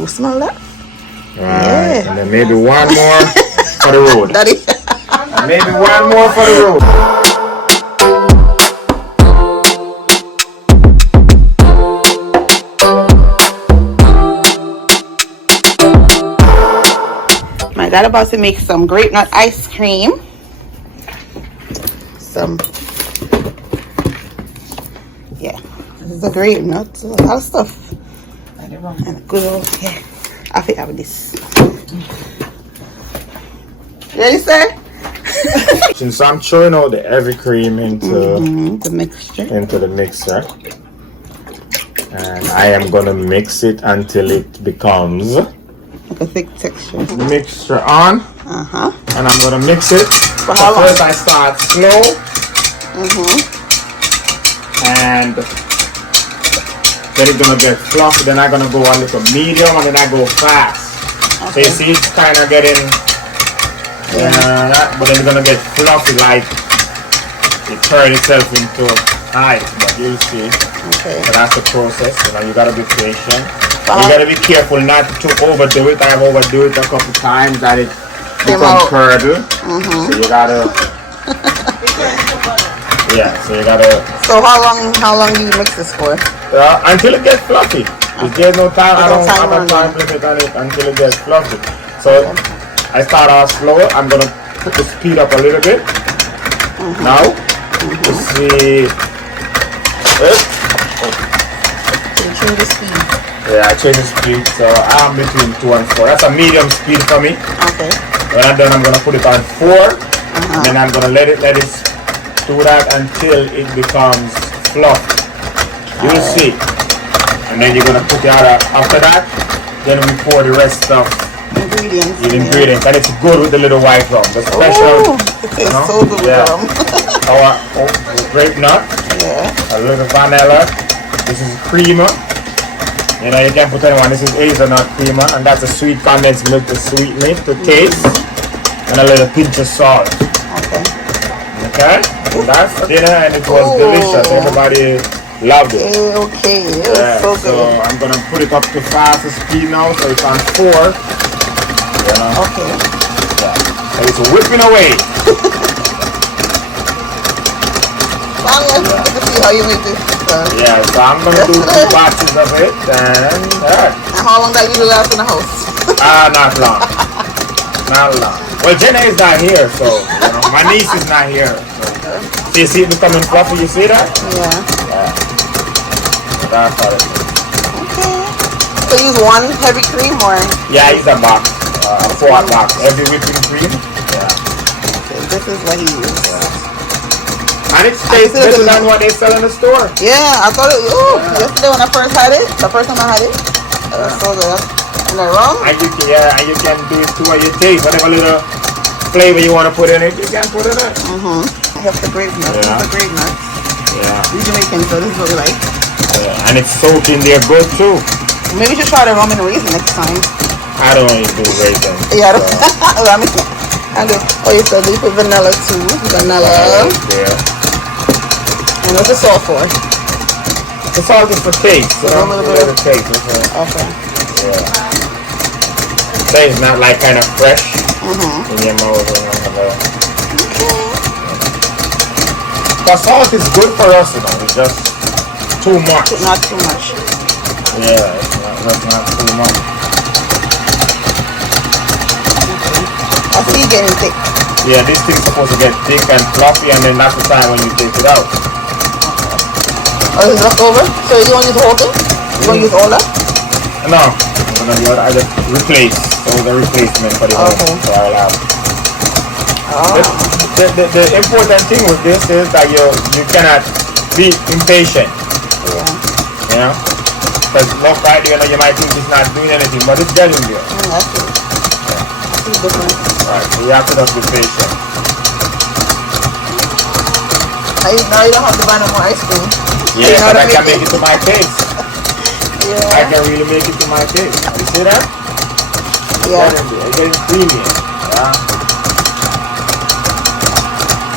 Ooh, smell that? Right. And then maybe one more for the road. Daddy. Maybe one more for the road. My dad about to make some grape nut ice cream. This is a grape nut. A lot of stuff. And a good old, I think I have this. Ready, sir? Since I'm throwing out the heavy cream into the mixer, and I am gonna mix it until it becomes like a thick texture. Mixture on. And I'm gonna mix it. For how long? First I start slow. And then it's gonna get fluffy. Then I'm gonna go a little medium, and then I go fast. So you see, it's kind of getting. But then it's gonna get fluffy, like it turns itself into ice. But you'll see. Okay. So that's the process. You gotta be patient. You gotta be careful not to overdo it. I've overdo it a couple times that it becomes curdle. So you gotta. So you gotta. So how long do you mix this for? Until it gets fluffy. If there's no time, I don't have a time limit on it until it gets fluffy. So I start off slow. I'm gonna put the speed up a little bit. Now, to see. You change the speed. Yeah, I change the speed. So I'm between 2 and 4. That's a medium speed for me. Okay. When I'm done, I'm gonna put it on 4. And then I'm gonna let it do that until it becomes fluffy. You'll see. And then you're gonna put the other after that. Then we pour the rest of ingredients. And it's good with the little white rum. The special. It tastes so good with rum. Our grape nut. A little vanilla. This is creamer. You can put anyone. This is hazelnut creamer, and that's a sweet condensed milk to sweeten it to taste, and a little pinch of salt. Okay. And that's dinner, and it was delicious. Everybody loved it. Okay. It was so good. So I'm gonna put it up to fast speed now, so it's on 4. Okay. So it's whipping away. Well, let's see how you make this. So I'm gonna do 2 batches of it, and And how long that usually lasts in the house? not long. Not long. Well, Jenna is not here, so my niece is not here. So you see it becoming fluffy. You see that? That's how it is. Okay. So use one heavy cream or? Yeah, I use a box, a 4 box. Every whipping cream. Okay, this is what he used. And it tastes better than what they sell in the store. Yeah, I thought it. Yesterday when I first had it, the first time I had it, it was so good. And the rum. And you can do it to what you taste. Whatever little flavor you want to put in it, you can put it in. I have the grape nuts. Yeah. The grape nuts. We're Jamaican, so this is what we like. And it's soaked in there good too. Maybe you should try the rum and raisin next time. I don't really do raisin. Yeah, you said you put vanilla too. Vanilla. And what's the salt for? The salt is for taste. A little bit of taste. Okay. Taste not like kind of fresh in your mouth. But salt is good for us, It's just too much. Not too much. It's not too much. I see you getting thick. Yeah, this thing's supposed to get thick and fluffy, and then that's the time when you take it out. Oh, this is left over? So you don't use the whole thing? You don't use all that? No. I just replace. So the replacement for the whole thing. So I'll have. The important thing with this is that you cannot be impatient. Because most likely, you might think it's not doing anything, but it's getting there. That's it. I see the difference. Right, so you have to just be patient. Now you don't have to buy no more ice cream. Yeah, but I can make it to my taste. I can really make it to my taste. You see that? It's getting creamy.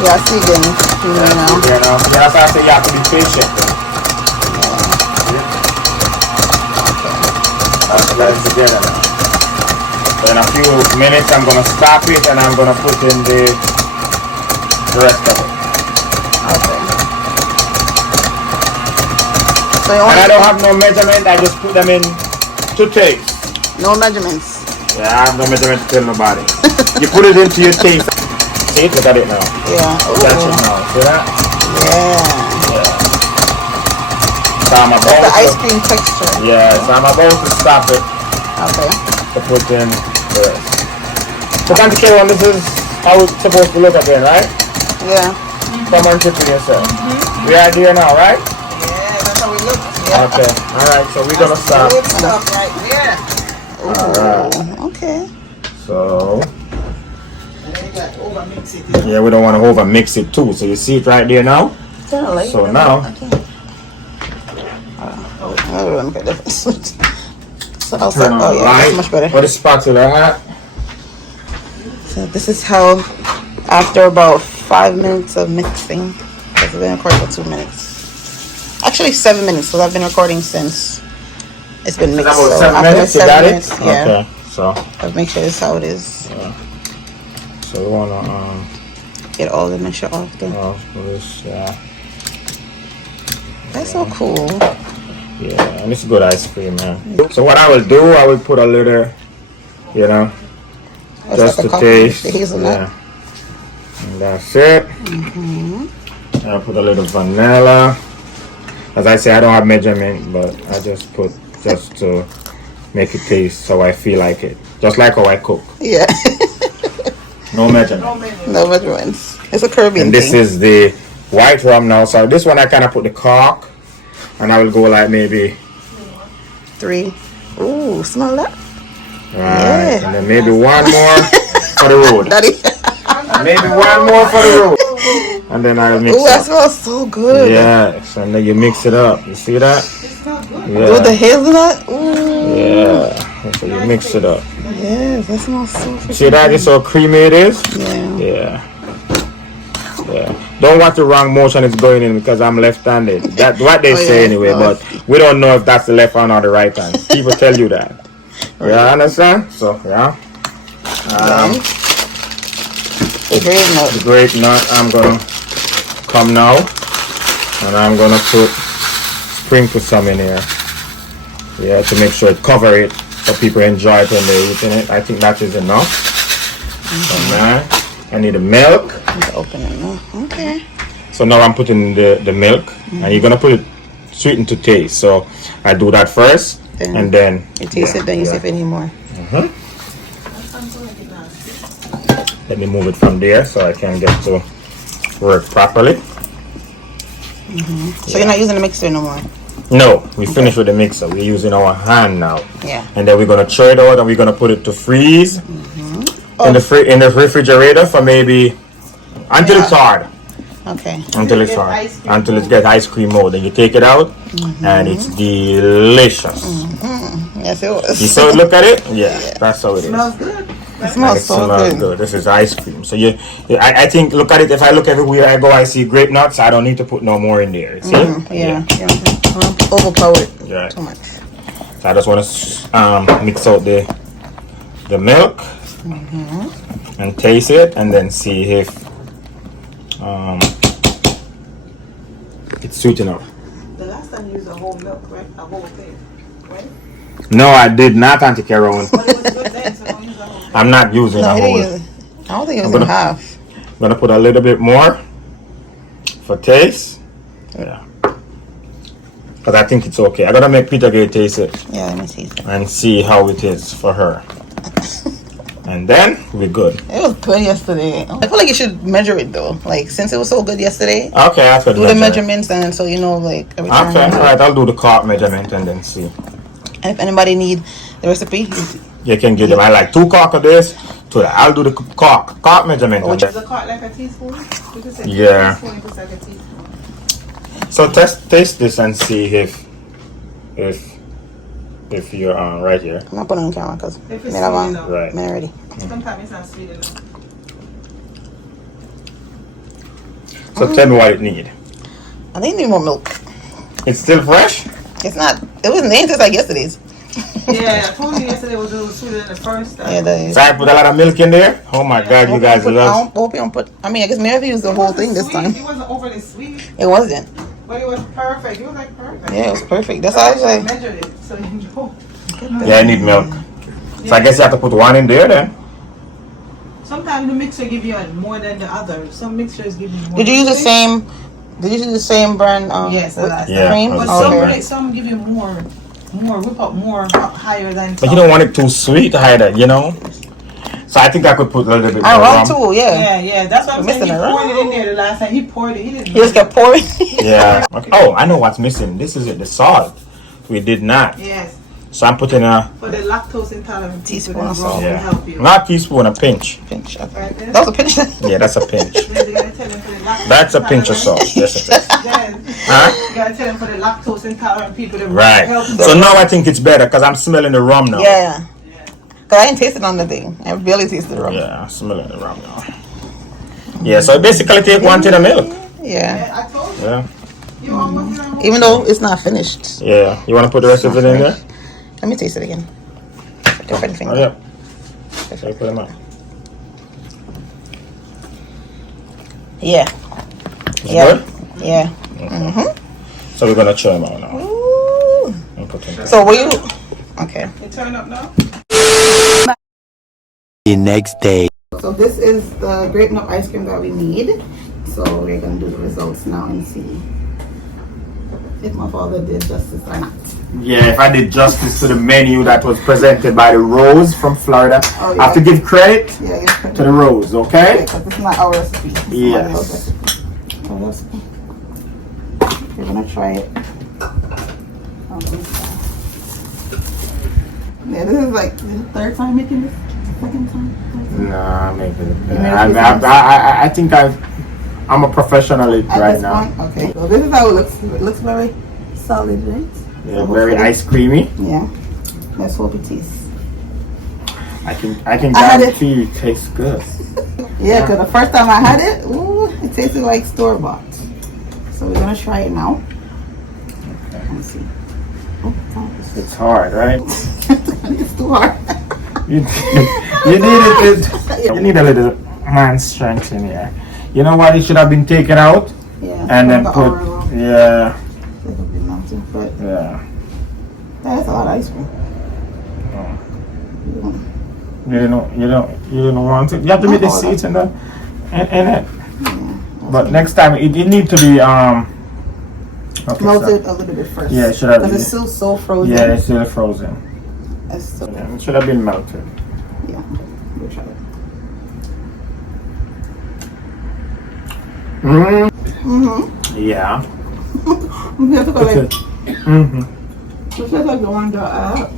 I see it getting creamy now. That's why I say you have to be patient. I'll blend together now. So in a few minutes I'm gonna stop it and I'm gonna put in the rest of it. Okay. So And I don't have no measurement, I just put them in to taste. no measurements. Yeah, I have no measurement to tell nobody. You put it into your taste. See it? Look at it now. Yeah. That's it now. See that? Yeah. So I'm about The ice cream texture. Yeah, so I'm about to stop it Okay. to put in the rest. So Auntie Karen, this is how it's supposed to look again, right? Yeah. Come on, tip it yourself. We are here now, right? Yeah, that's how we look. Yeah. Okay. Alright, so we're gonna stop. Good stuff right there. Alright. Okay. So And then you got to over mix it. yeah, we don't want to over mix it too. So you see it right there now? So now I don't know the difference. So I'll turn start. on Oh the yeah, light. that's much better. Put the spatula hot. So this is how, after about 5 minutes of mixing, because I've been recording for 2 minutes. Actually 7 minutes, because I've been recording since it's been mixed. About So 7 after minutes, you 7 got minutes, it? yeah. Okay, so I'll make sure this is how it is. so we wanna Get all the mixture off there. this, yeah. That's so cool. Yeah, and it's good ice cream, man. So what I will do, I will put a little, you know, What's just that, the to coffee, taste. the hazelnut? Yeah. And that's it. I'll put a little vanilla. As I say, I don't have measurement, but I just put just to make it taste so I feel like it. Just like how I cook. Yeah. No measurement. No measurements. It's a Caribbean And this thing. is the white rum now. So this one I kind of put the cork. And I will go like maybe 3. Ooh, smell that? right, and then maybe one more for the road. Daddy. Maybe one more for the road. And then I'll mix Ooh, that it. smells so good. Yes, and then you mix it up. You see that? With the Yeah. hazelnut? Ooh. Yeah. So you mix it up. Yes, that smells so freaking See that? It's so creamy it is? Yeah. Yeah. Yeah. Don't want the wrong motion it's going in because I'm left-handed. That's what they Oh, say yeah. anyway, Oh, but we don't know if that's the left hand or the right hand. People tell you that. Yeah, understand? So, yeah. The grape nut. The grape nut, I'm gonna come now, and I'm gonna sprinkle some in here. Yeah, to make sure it cover it so people enjoy it when they're eating it. I think that is enough. So now I need the milk. Let's open it now. Okay. So now I'm putting the milk, and you're gonna put it sweetened to taste. So I do that first, and then You taste it, then you see if any more. Let me move it from there so I can get to work properly. So you're not using the mixer no more? No, we finished with the mixer. We're using our hand now. Yeah. And then we're gonna throw it out and we're gonna put it to freeze in the refrigerator for maybe until it's hard. Okay. Until it's hard. Until it gets ice cream mode. Then you take it out and it's delicious. Yes, it was. You saw it, look at it? Yeah, that's how it is. Smells good. It And smells it so smells good. good. This is ice cream. So I think, look at it. If I look everywhere I go, I see grape nuts. I don't need to put no more in there. See? Yeah. Overpowered. Right. Too much. So I just want to mix out the milk and taste it, and then see if it's sweet enough. The last time you used a whole milk, right? A whole thing, right? No, I did not, Auntie Carolyn. But it was good then, so don't use a whole. I'm not using a he whole. didn't use it. I don't think it was I'm in gonna- half. I'm gonna put a little bit more for taste. Yeah. Because I think it's okay. I'm gonna make Peter Gay taste it Yeah, let me taste it. and see how it is for her. And then we're good. It was good yesterday. I feel like you should measure it though. Like since it was so good yesterday, Okay, I could do the measurements and so you know like every time. Okay, alright, I'll do the cork measurement and then see. And if anybody need the recipe, You can give them, I like 2 cork of this, 2 that. I'll do the cork measurement. Which Is a cart like a teaspoon? You could say Yeah. teaspoon, you could say like a teaspoon. So taste this and see if you're right here. I'm not putting it on camera because If it's me not sweet wrong. Right. Me not ready. Sometimes it's not sweet enough. So tell me what it need. I think you need more milk. It's still fresh? It's not. It wasn't. It tastes like yesterday's. Yeah, I told you yesterday was a little sweeter than the first time. Yeah, that is. So I put a lot of milk in there. Oh my God, you guys I love. hope you don't put. I mean, I guess maybe use the It whole wasn't thing this sweet. time. It wasn't overly sweet, It wasn't. but it was perfect. It was like perfect. Yeah, it was perfect. That's I how I actually say. measured it, so you know. Yeah, I need milk. So I guess you have to put one in there then. Sometimes the mixer give you more than the other. Some mixers give you more. Did you use the than same? Did you use the same brand? Yes, with Yeah, cream. it was But the same Okay. some give you more whip up more higher than. But you don't want it too sweet either, you know. So I think I could put a little bit more I rum rum. too. Yeah. Yeah, that's what I'm saying. He Missing a poured it in there the last time. He poured it. He didn't. He just kept pouring. Yeah. Okay. Oh, I know what's missing. This is it, the salt. We did not. Yes, So I'm putting a for the lactose intolerant Teaspoon people, of the salt. rum will yeah, help you. not teaspoon, a pinch. Pinch. Okay. Right there. That was a pinch. Yeah, that's a pinch. You gotta tell them for the lactose That's a pinch of intolerant- salt. Yes, it is. Yes. Huh? You gotta tell them for the lactose intolerant people. The rum Right. help them. So now I think it's better because I'm smelling the rum now. Yeah. Cause I didn't taste it on the thing. I barely tasted the rum. Yeah, I'm smelling the rum now. Yeah, so basically take one tin of milk. Yeah. Yeah, I told you. Yeah. You almost done. Even though it's not finished. Yeah. You want to put the rest of it in there? Let me taste it again. Different finger. Oh, yeah. So put them out. Yeah. It's Yeah. good? Yeah. So we're going to try them out now. Ooh. And put them there. So were you? Okay. You turn up now. The next day. So this is the grape nut ice cream that we need. So we're gonna do the results now and see if my father did justice or not. Yeah, if I did justice to the menu that was presented by the Rose from Florida, Oh, I have to give credit Yeah, yeah. to the Rose, okay? Because it's not our recipe. It's somebody Yes. else's recipe. Our recipe. We're gonna try it. Yeah, this is like the third time making this. Second time. Nah, maybe. made it I think I'm a professional At right this now. point, okay. So this is how it looks. It looks very solid, right? Yeah, So very hopefully- ice creamy. Yeah. Let's hope it tastes. I can I had it. guarantee you it tastes good. Yeah, because the first time I had it, ooh, it tasted like store bought. So we're gonna try it now. Okay. Let's see. Oh, It's hard, right? it's too hard. You need a little man strength in here. You know what? It should have been taken out Yeah. and then like put. an hour ago. Yeah, Like a bit now too, but yeah. that's a lot of ice cream. You don't want it. You have to make the seeds in it. But next time it need to be okay, Melted so- a little bit first. Yeah, it should have Because been. it's still so frozen. Yeah, it's still frozen. It's so, Yeah, it should have been melted. yeah. We'll try it. Yeah. We have to go like, Mm-hmm. just like the one that I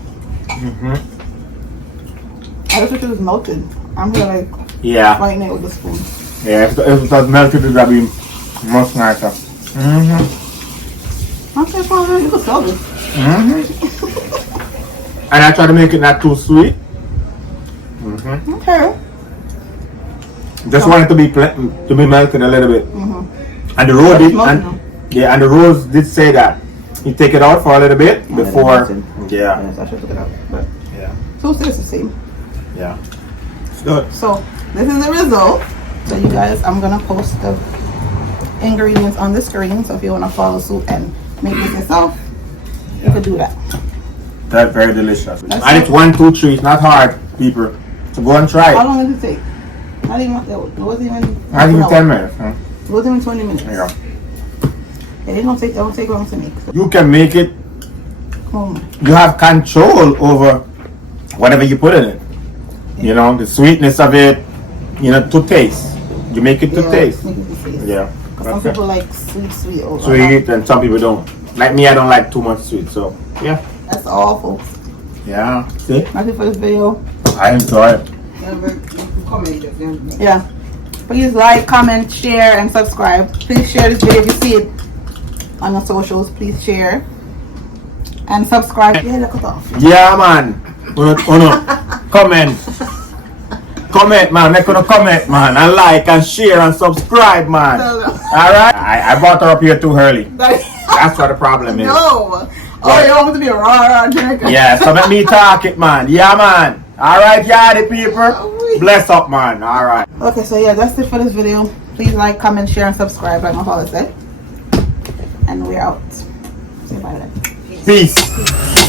just wish it was melted. I'm gonna like Yeah. lighten it with a spoon. Yeah. If it was melted, it would have been much nicer. Okay, fine. You can sell this. And I try to make it not too sweet. Okay. Just want it to be melted a little bit. And the rose did, melted now. and the rose did say that you take it out for a little bit before. melted. Yeah. Yes, I should took it out. But Yeah. so it's the same. Yeah. It's good. So this is the result. So you guys, I'm gonna post the ingredients on the screen. So if you wanna follow suit and make this yourself, you could do that. That's very delicious. That's And it. it's 1, 2, 3. It's not hard, people. So go and try How it. long does it take? Not even. It wasn't even. Not even no, 10 minutes. Huh? It wasn't even 20 minutes. There you go. Yeah, it don't take long to make. So, You can make it. oh, You have control over whatever you put in it. You know, the sweetness of it, to taste. You make it to taste. Make it to taste. Yeah. Some people like sweet. Or Sweet, and some people don't. Like me, I don't like too much sweet. So, yeah. That's all, folks. Yeah. See? That's it for this video. I enjoy it. Yeah. Please like, comment, share, and subscribe. Please share this video if you see it on your socials. Please share and subscribe. Yeah, look it off. Yeah, man. Comment. Comment, man. Make a comment, man. And like and share and subscribe, man. No. Alright? I brought her up here too early. That's what the problem is. No, Oh, you want me to be a raw Jamaican? Yeah, so let me talk it, man. Yeah, man. Alright, yardy people. Bless up, man. Alright. Okay, so yeah, that's it for this video. Please like, comment, share, and subscribe, like my father said. And we're out. Say bye then. Peace.